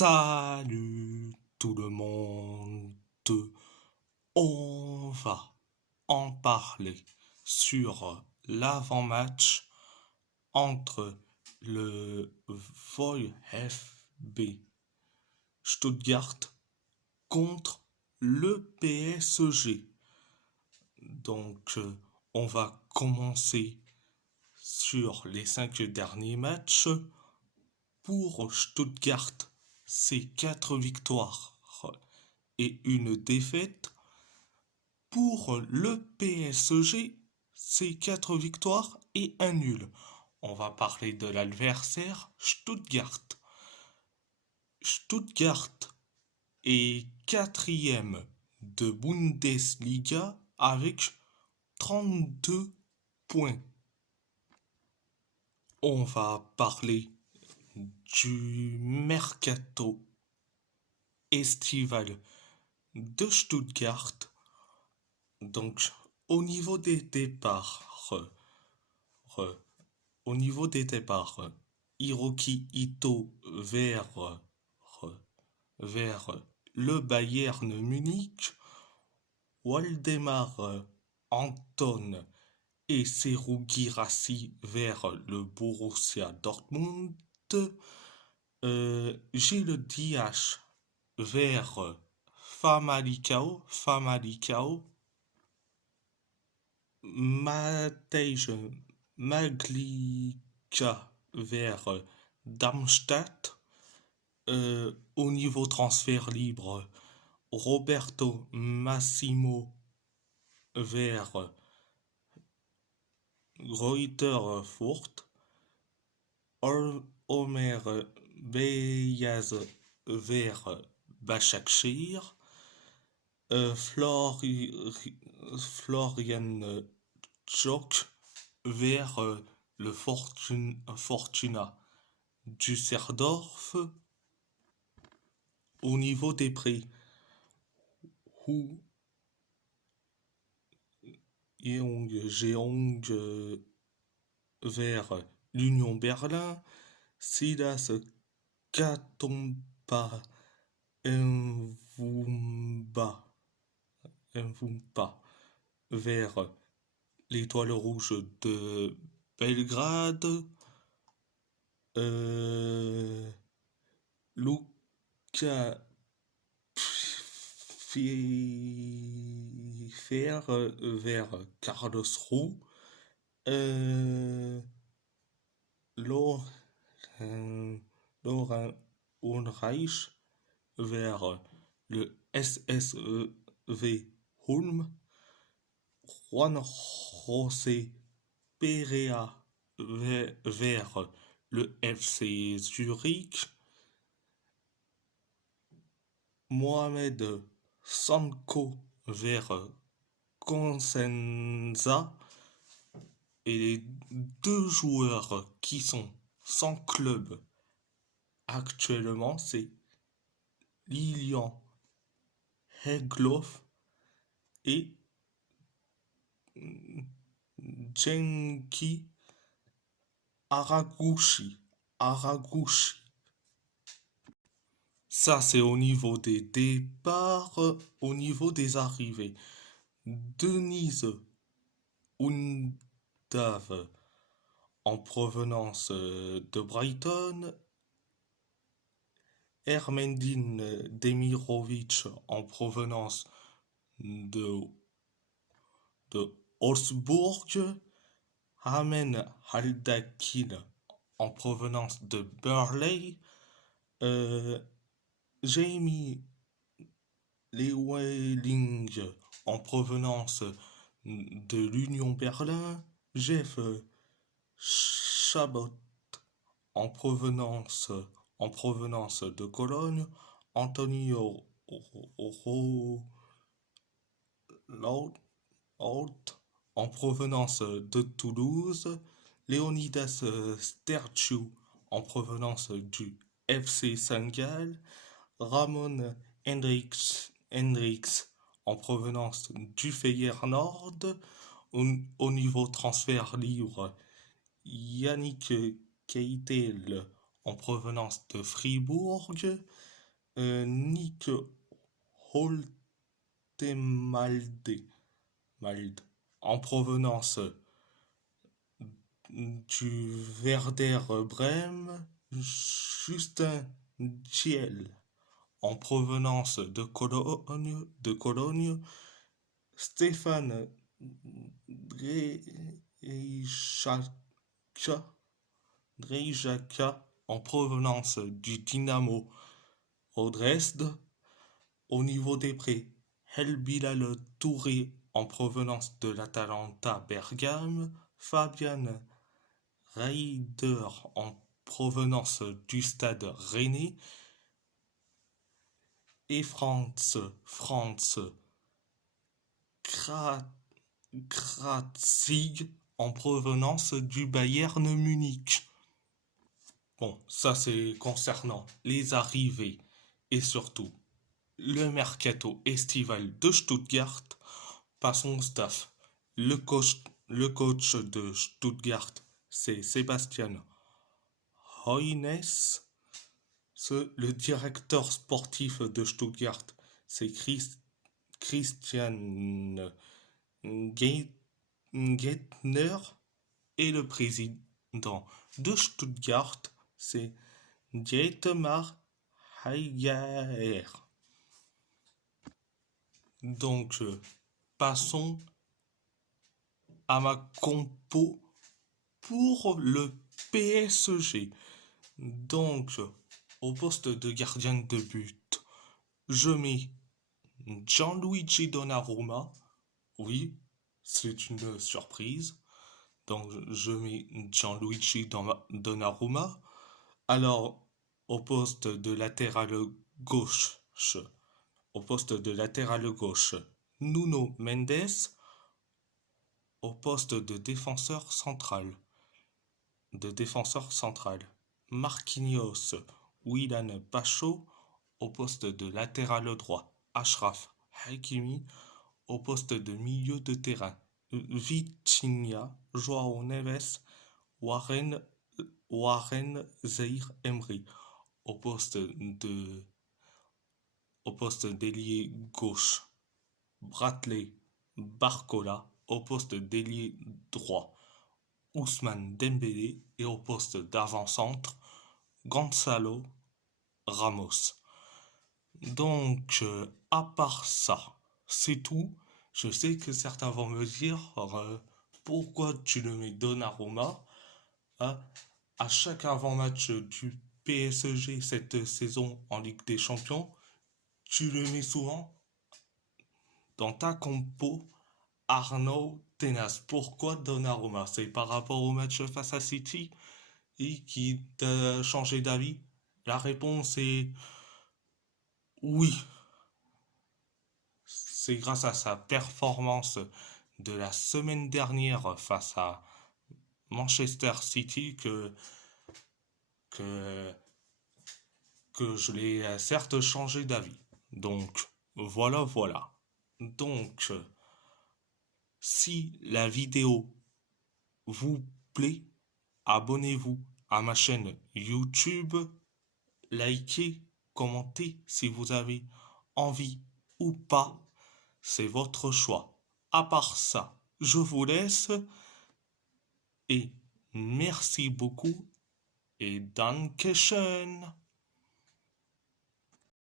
Salut tout le monde, on va en parler sur l'avant-match entre le VfB Stuttgart contre le PSG. Donc on va commencer sur les 5 derniers matchs. Pour Stuttgart, c'est 4 victoires et une défaite. Pour le PSG, c'est 4 victoires et un nul. On va parler de l'adversaire Stuttgart. Stuttgart est quatrième de Bundesliga avec 32 points. On va parler du mercato estival de Stuttgart. Donc, au niveau des départs, Hiroki Ito vers le Bayern Munich, Waldemar Anton et Serhou Guirassy vers le Borussia Dortmund, Gilles Diach vers Famalicão, Matej Maglica vers Darmstadt. Au niveau transfert libre, Roberto Massimo vers Greuther Fürth, Omer Beyaz vers Başakşehir, Florian Tchok vers le Fortuna Düsseldorf. Au niveau des prix, Hu Jeong vers l'Union Berlin, Silas Katompa Mvumba vers l'Étoile Rouge de Belgrade, Luca Pfeiffer vers Carlos Roux, Laurent Unreich vers le SSV Ulm, Juan José Perea vers le FC Zurich, Mohamed Sanko vers Cosenza, et les deux joueurs qui sont sans club actuellement, c'est Lilian Hegloff et Genki Haraguchi. Ça, c'est au niveau des départs. Au niveau des arrivées, Denise Undav en provenance de Brighton, Ermendine Demirovic en provenance de Wolfsburg, Amen Haldakin en provenance de Burley, Jamie Lewelling en provenance de l'Union Berlin, Jeff Chabot en provenance de Cologne, Antonio Laut en provenance de Toulouse, Leonidas Sterciu en provenance du FC Saint-Gall, Ramon Hendricks en provenance du Feyenoord. Au niveau transfert libre, Yannick Keitel en provenance de Fribourg, Nick Malde, en provenance du Werder Brême, Justin Giel, en provenance de Cologne, Stéphane Drejaka, en provenance du Dynamo Dresde. Au niveau des prêts, El Bilal Touré, en provenance de l'Atalanta Bergame, Fabian Reider, en provenance du Stade Rennais, et Franz Kratzig, en provenance du Bayern Munich. Bon, ça c'est concernant les arrivées et surtout le mercato estival de Stuttgart. Passons au staff. Le coach de Stuttgart, c'est Sébastien Hoeneß. Le directeur sportif de Stuttgart, c'est Christian Geithner. Et le président de Stuttgart, c'est Dietmar Hager. Donc, passons à ma compo pour le PSG. Donc, au poste de gardien de but, je mets Gianluigi Donnarumma. Oui, c'est une surprise. Donc, je mets Gianluigi Donnarumma. Alors, au poste de latéral gauche, Nuno Mendes. Au poste de défenseur central, Marquinhos Willian Pacho. Au poste de latéral droit, Achraf Hakimi. Au poste de milieu de terrain, Vitinha, Joao Neves, Warren Zaïre Emery. Au poste d'ailier gauche, Bradley Barcola. Au poste d'ailier droit, Ousmane Dembélé. Et au poste d'avant-centre, Gonzalo Ramos. Donc, à part ça, c'est tout. Je sais que certains vont me dire pourquoi tu le mets Donnarumma à chaque avant-match du PSG cette saison en Ligue des Champions. Tu le mets souvent dans ta compo, Arnaud Tenas. Pourquoi Donnarumma? C'est par rapport au match face à City et qui t'a changé d'avis? La réponse est oui. C'est grâce à sa performance de la semaine dernière face à Manchester City que, que je l'ai certes changé d'avis. Donc, voilà. Donc, si la vidéo vous plaît, abonnez-vous à ma chaîne YouTube, likez, commentez si vous avez envie ou pas, c'est votre choix. À part ça, je vous laisse et merci beaucoup et Dankeschön.